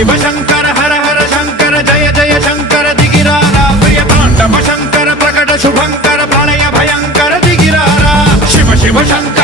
शिव शंकर हर हर शंकर जय जय शंकर दिगिरारा प्रिय तांडव शंकर प्रकट शुभंकर प्रलय भयंकर दिगिरारा शिव शिव शंकर